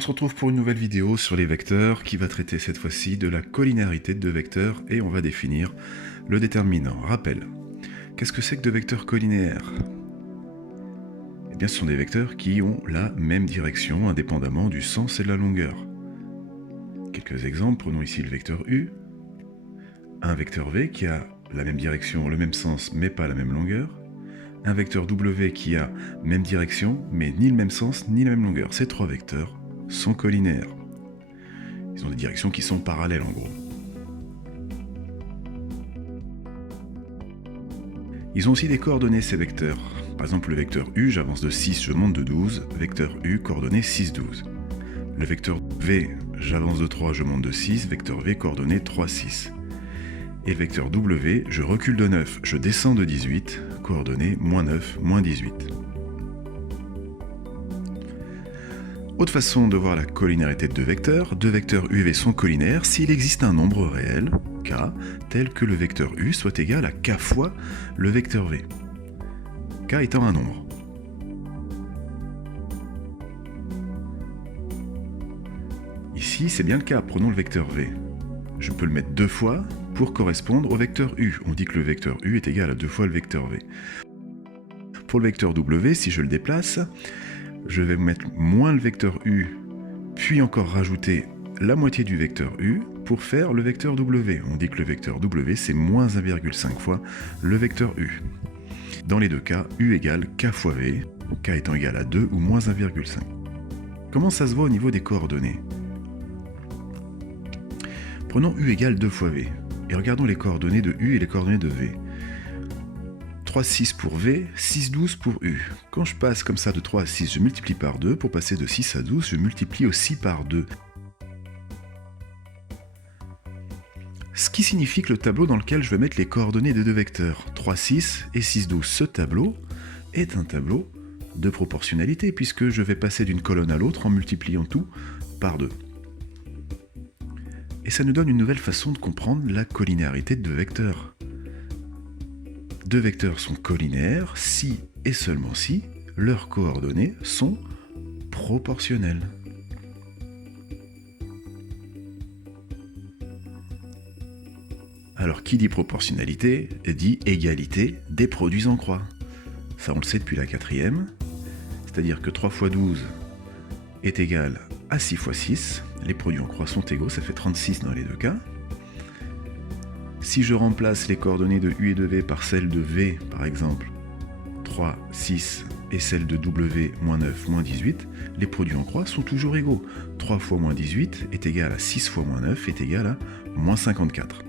On se retrouve pour une nouvelle vidéo sur les vecteurs qui va traiter cette fois-ci de la collinéarité de deux vecteurs et on va définir le déterminant. Rappel, qu'est-ce que c'est que deux vecteurs collinéaires? Eh bien, ce sont des vecteurs qui ont la même direction indépendamment du sens et de la longueur. Quelques exemples, prenons ici le vecteur U, un vecteur V qui a la même direction, le même sens mais pas la même longueur, un vecteur W qui a même direction mais ni le même sens ni la même longueur. Ces trois vecteurs sont collinéaires. Ils ont des directions qui sont parallèles en gros. Ils ont aussi des coordonnées ces vecteurs. Par exemple le vecteur U, j'avance de 6, je monte de 12, vecteur U, coordonnées 6, 12. Le vecteur V, j'avance de 3, je monte de 6, vecteur V, coordonnées 3, 6. Et le vecteur W, je recule de 9, je descends de 18, coordonnées moins 9, moins 18. Autre façon de voir la collinéarité de deux vecteurs U et V sont collinaires s'il existe un nombre réel, k, tel que le vecteur U soit égal à k fois le vecteur V. K étant un nombre. Ici, c'est bien le cas, prenons le vecteur V. Je peux le mettre deux fois pour correspondre au vecteur U. On dit que le vecteur U est égal à deux fois le vecteur V. Pour le vecteur W, si je le déplace, je vais mettre moins le vecteur U, puis encore rajouter la moitié du vecteur U pour faire le vecteur W. On dit que le vecteur W, c'est moins 1,5 fois le vecteur U. Dans les deux cas, U égale K fois V, K étant égal à 2 ou moins 1,5. Comment ça se voit au niveau des coordonnées? Prenons U égale 2 fois V, et regardons les coordonnées de U et les coordonnées de V. 3, 6 pour V, 6, 12 pour U. Quand je passe comme ça de 3 à 6, je multiplie par 2. Pour passer de 6 à 12, je multiplie aussi par 2. Ce qui signifie que le tableau dans lequel je vais mettre les coordonnées des deux vecteurs, 3, 6 et 6, 12, ce tableau est un tableau de proportionnalité, puisque je vais passer d'une colonne à l'autre en multipliant tout par 2. Et ça nous donne une nouvelle façon de comprendre la collinéarité de deux vecteurs. Deux vecteurs sont collinaires si et seulement si leurs coordonnées sont proportionnelles. Alors qui dit proportionnalité dit égalité des produits en croix. Ça on le sait depuis la quatrième, c'est-à-dire que 3 fois 12 est égal à 6 fois 6, les produits en croix sont égaux, ça fait 36 dans les deux cas. Si je remplace les coordonnées de U et de V par celles de V, par exemple, 3, 6, et celles de W, moins 9, moins 18, les produits en croix sont toujours égaux. 3 fois moins 18 est égal à 6 fois moins 9 est égal à moins 54.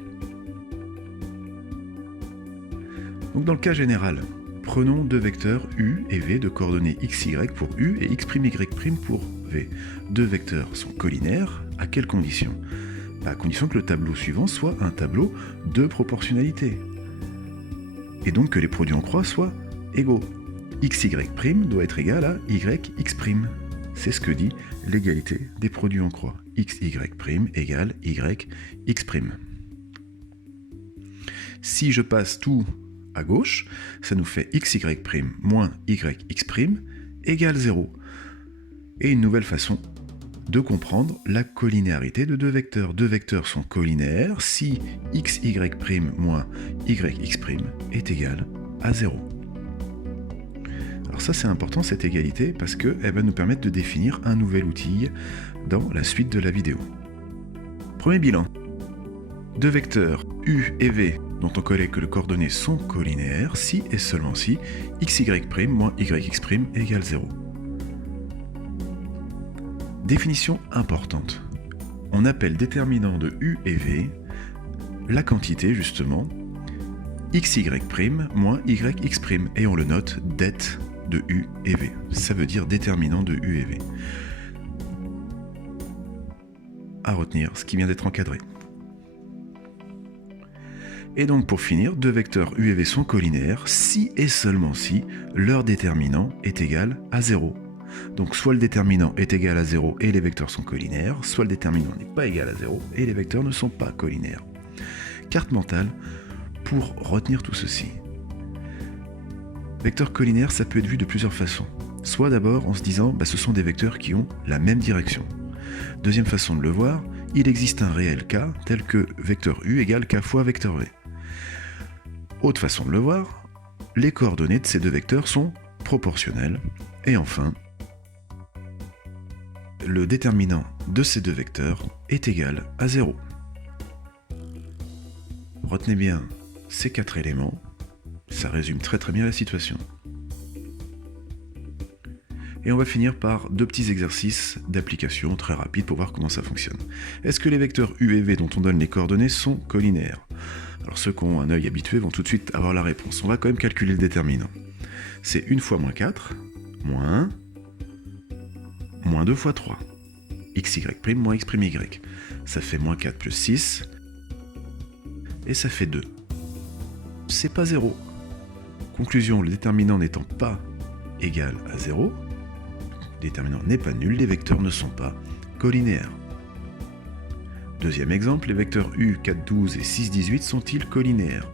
Donc dans le cas général, prenons deux vecteurs U et V de coordonnées XY pour U et X'Y' pour V. Deux vecteurs sont collinaires, à quelles conditions? À condition que le tableau suivant soit un tableau de proportionnalité. Et donc que les produits en croix soient égaux. XY' doit être égal à YX'. C'est ce que dit l'égalité des produits en croix. XY' égale YX'. Si je passe tout à gauche, ça nous fait XY' moins YX' égale 0. Et une nouvelle façon de comprendre la collinéarité de deux vecteurs. Deux vecteurs sont collinaires si XY' moins YX' est égal à 0. Alors ça c'est important cette égalité parce qu'elle va nous permettre de définir un nouvel outil dans la suite de la vidéo. Premier bilan. Deux vecteurs U et V dont on connaît que les coordonnées sont collinaires si et seulement si XY' moins YX' égale 0. Définition importante. On appelle déterminant de U et V la quantité justement XY' moins YX' et on le note det de U et V. Ça veut dire déterminant de U et V. À retenir ce qui vient d'être encadré. Et donc pour finir, deux vecteurs U et V sont collinaires si et seulement si leur déterminant est égal à 0. Donc soit le déterminant est égal à 0 et les vecteurs sont collinaires, soit le déterminant n'est pas égal à 0 et les vecteurs ne sont pas collinaires. Carte mentale pour retenir tout ceci. Vecteur collinaire, ça peut être vu de plusieurs façons. Soit d'abord en se disant, ce sont des vecteurs qui ont la même direction. Deuxième façon de le voir, il existe un réel k tel que vecteur u égale k fois vecteur v. Autre façon de le voir, les coordonnées de ces deux vecteurs sont proportionnelles. Et enfin, le déterminant de ces deux vecteurs est égal à 0. Retenez bien ces 4 éléments, ça résume très bien la situation. Et on va finir par 2 petits exercices d'application très rapides pour voir comment ça fonctionne. Est-ce que les vecteurs u et v dont on donne les coordonnées sont collinéaires? Alors ceux qui ont un œil habitué vont tout de suite avoir la réponse. On va quand même calculer le déterminant. C'est 1 fois moins 4, moins 1, moins 2 fois 3. xy' moins x'y. Ça fait moins 4 plus 6, et ça fait 2. C'est pas 0. Conclusion, le déterminant n'étant pas égal à 0, le déterminant n'est pas nul, les vecteurs ne sont pas collinéaires. Deuxième exemple, les vecteurs u, 4, 12 et 6, 18 sont-ils collinéaires?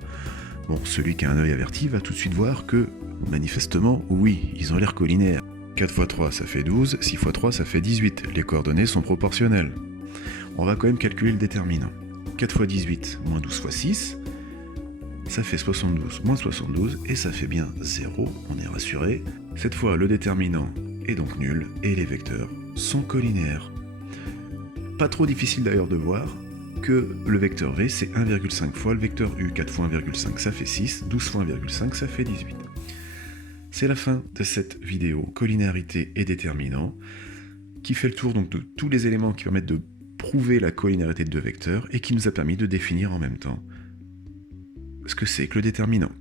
Bon, celui qui a un œil averti va tout de suite voir que, manifestement, oui, ils ont l'air collinéaires. 4 fois 3, ça fait 12, 6 fois 3, ça fait 18. Les coordonnées sont proportionnelles. On va quand même calculer le déterminant. 4 fois 18, moins 12 fois 6, ça fait 72, moins 72, et ça fait bien 0, on est rassuré. Cette fois, le déterminant est donc nul, et les vecteurs sont collinéaires. Pas trop difficile d'ailleurs de voir que le vecteur v, c'est 1,5 fois le vecteur u. 4 fois 1,5, ça fait 6, 12 fois 1,5, ça fait 18. C'est la fin de cette vidéo collinéarité et déterminant, qui fait le tour donc de tous les éléments qui permettent de prouver la collinéarité de deux vecteurs et qui nous a permis de définir en même temps ce que c'est que le déterminant.